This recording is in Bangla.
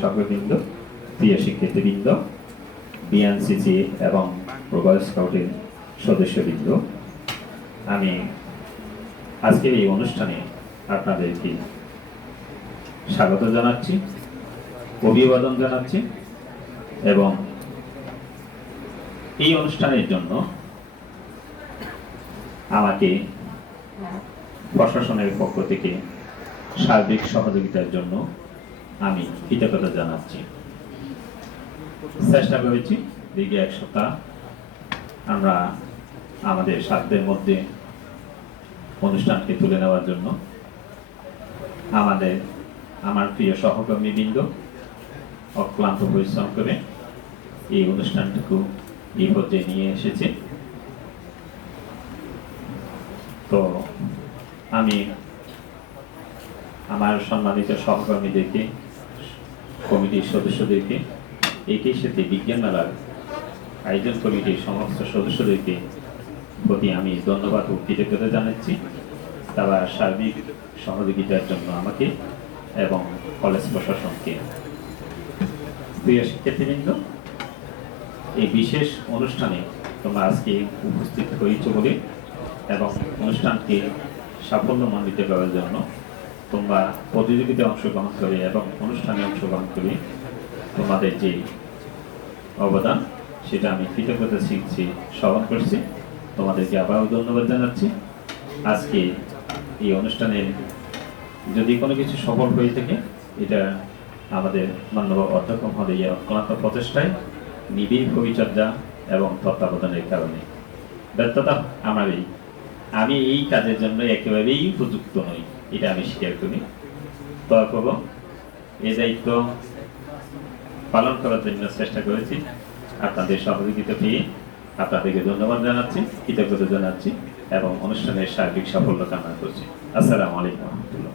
সহবৃন্দ, প্রিয় শিক্ষার্থীবৃন্দ, বিএনসিসি এবং প্রবাস স্কাউটের সদস্যবৃন্দ, আমি আজকের এই অনুষ্ঠানে আপনাদেরকে স্বাগত জানাচ্ছি, অভিবাদন জানাচ্ছি এবং এই অনুষ্ঠানের জন্য আমাকে প্রশাসনের পক্ষ থেকে সার্বিক সহযোগিতার জন্য আমি কৃতজ্ঞতা জানাচ্ছি। চেষ্টা করেছি দীর্ঘ এক সপ্তাহ আমরা আমাদের সাধ্যের মধ্যে অনুষ্ঠানকে তুলে নেওয়ার জন্য আমার প্রিয় সহকর্মীবৃন্দ অক্লান্ত পরিশ্রম করে এই অনুষ্ঠানটুকু এই পর্যায়ে নিয়ে এসেছে। তো আমি আমার সম্মানিত সহকর্মীদেরকে, কমিটির সদস্যদেরকে, একই সাথে বিজ্ঞান মেলার আয়োজন কমিটির সমস্ত সদস্যদেরকে প্রতি আমি ধন্যবাদ ও কৃতজ্ঞতা জানাচ্ছি তারা সার্বিক সহযোগিতার জন্য আমাকে এবং কলেজ প্রশাসনকে। প্রিয় শিক্ষার্থীবৃন্দ, এই বিশেষ অনুষ্ঠানে তোমরা আজকে উপস্থিত হয়েছ বলে এবং অনুষ্ঠানকে সাফল্যমণ্ডিত করার জন্য তোমরা প্রতিযোগিতায় অংশগ্রহণ করে এবং অনুষ্ঠানে অংশগ্রহণ করে তোমাদের যে অবদান সেটা আমি কৃতজ্ঞতা স্মরণ করছি। তোমাদেরকে আবারও ধন্যবাদ জানাচ্ছি। আজকে এই অনুষ্ঠানে যদি কোনো কিছু সফল হয়ে থাকে এটা আমাদের মাননীয় অধ্যক্ষ মহোদয়ের অক্লান্ত প্রচেষ্টায়, নিবিড় পরিচর্যা এবং তত্ত্বাবধানের কারণে। ব্যর্থতা আমি এই কাজের জন্য একেবারেই উপযুক্ত নই, এটা আমি স্বীকার করি। তবে এই দায়িত্ব পালন করার জন্য চেষ্টা করেছি। আপনাদের সহযোগিতা পেয়ে আপনাদেরকে ধন্যবাদ জানাচ্ছি, কৃতজ্ঞতা জানাচ্ছি এবং অনুষ্ঠানের সার্বিক সাফল্য কামনা করছি। আসসালামু আলাইকুম ওয়া রাহমাতুল্লাহ।